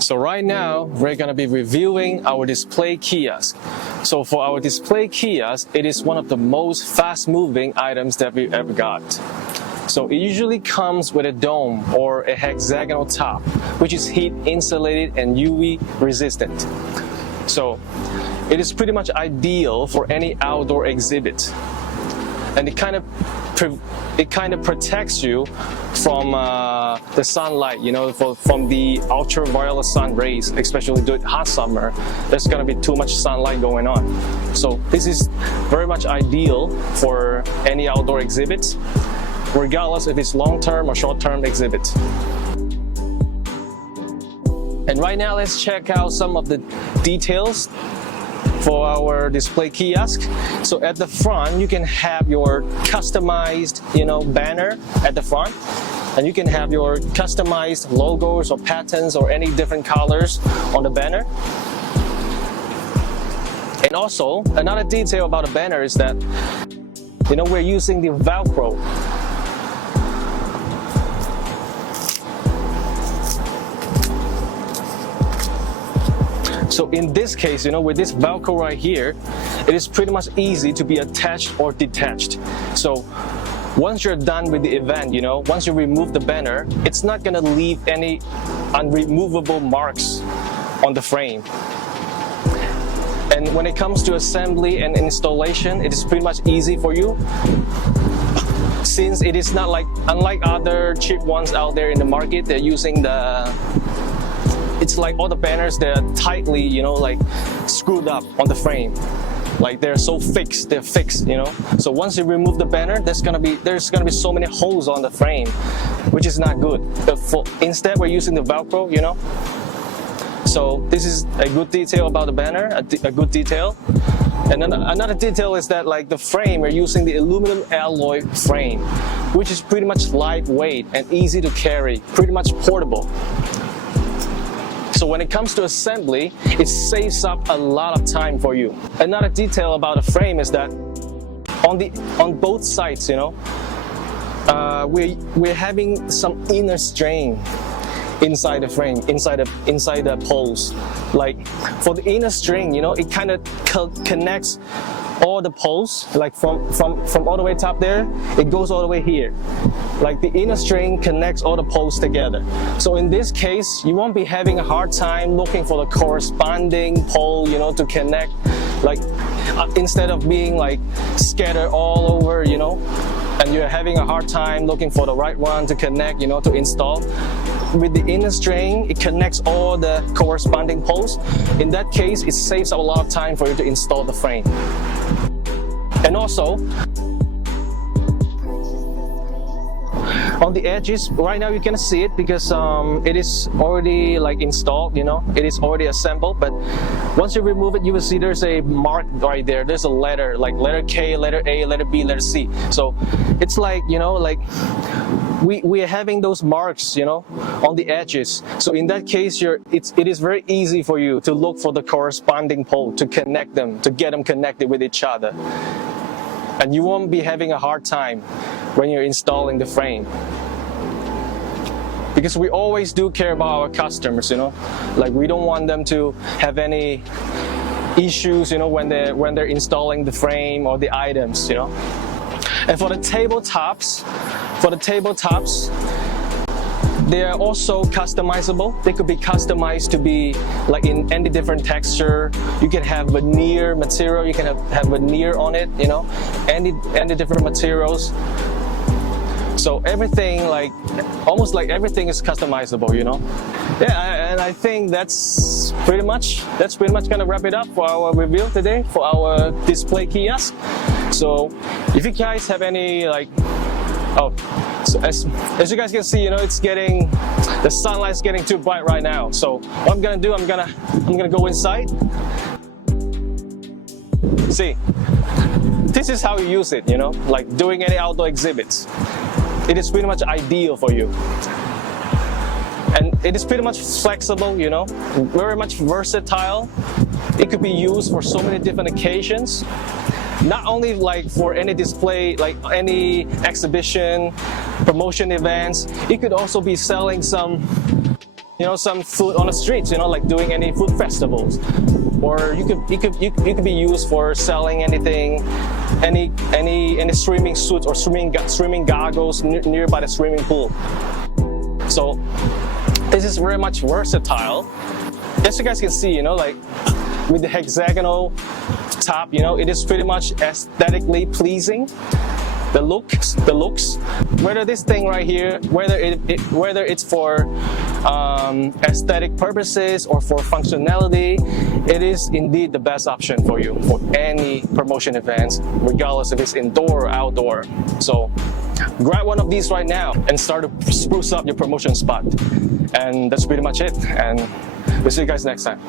So right now, we're going to be reviewing our display kiosk. So for our display kiosk, it is one of the most fast-moving items that we ever got. So it usually comes with a dome or a hexagonal top, which is heat insulated and UV resistant. So it is pretty much ideal for any outdoor exhibit. And it kind of protects you from the sunlight, from the ultraviolet sun rays, especially during hot summer. There's gonna be too much sunlight going on. So this is very much ideal for any outdoor exhibits, regardless if it's long-term or short-term exhibit. And right now, let's check out some of the details for our display kiosk. So at the front, you can have your customized, banner at the front, and you can have your customized logos or patterns or any different colors on the banner. And also, another detail about the banner is that, we're using the Velcro. So in this case, with this Velcro right here, it is pretty much easy to be attached or detached. So once you're done with the event, once you remove the banner, it's not gonna leave any unremovable marks on the frame. And when it comes to assembly and installation, it is pretty much easy for you, since it is not unlike other cheap ones out there in the market. They're using it's like all the banners, they're tightly, screwed up on the frame. Like they're so fixed, So once you remove the banner, there's gonna be so many holes on the frame, which is not good. Instead, we're using the Velcro, So this is a good detail about the banner, a good detail. And another detail is that the frame, we're using the aluminum alloy frame, which is pretty much lightweight and easy to carry, pretty much portable. So when it comes to assembly, it saves up a lot of time for you. Another detail about the frame is that on both sides, we're having some inner strain inside the frame, inside the poles. Like for the inner string, it kind of connects all the poles, from all the way top there, it goes all the way here. Like the inner string connects all the poles together. So in this case, you won't be having a hard time looking for the corresponding pole, to connect. Instead of being scattered all over, and you're having a hard time looking for the right one to connect, to install. With the inner string, it connects all the corresponding poles. In that case, it saves up a lot of time for you to install the frame. And also, on the edges, right now you can see it because it is already installed, it is already assembled. But once you remove it, you will see there's a mark right there. There's a letter, letter K, letter A, letter B, letter C. So it's we are having those marks, on the edges. So in that case, it is very easy for you to look for the corresponding pole, to connect them, to get them connected with each other. And you won't be having a hard time when you're installing the frame. Because we always do care about our customers, we don't want them to have any issues, when they're installing the frame or the items, And for the tabletops, they are also customizable. They could be customized to be in any different texture. You can have veneer material, you can have veneer on it, any different materials. So everything, almost everything is customizable, Yeah, and I think that's pretty much gonna wrap it up for our review today for our display kiosk. So if you guys have any so as you guys can see, the sunlight's getting too bright right now. So what I'm gonna do, I'm gonna go inside. See, this is how you use it, doing any outdoor exhibits. It is pretty much ideal for you. And it is pretty much flexible, very much versatile. It could be used for so many different occasions. Not only for any display, any exhibition, promotion events. It could also be selling some you know, some food on the streets, you know, like doing any food festivals, or you could be used for selling anything, any swimming suits or swimming goggles nearby the swimming pool. So this is very much versatile. As you guys can see, you know, like with the hexagonal top, you know, it is pretty much aesthetically pleasing. The looks, whether this thing right here, whether it's for aesthetic purposes or for functionality, it is indeed the best option for you for any promotion events, regardless if it's indoor or outdoor. So grab one of these right now and start to spruce up your promotion spot. And that's pretty much it. And we'll see you guys next time.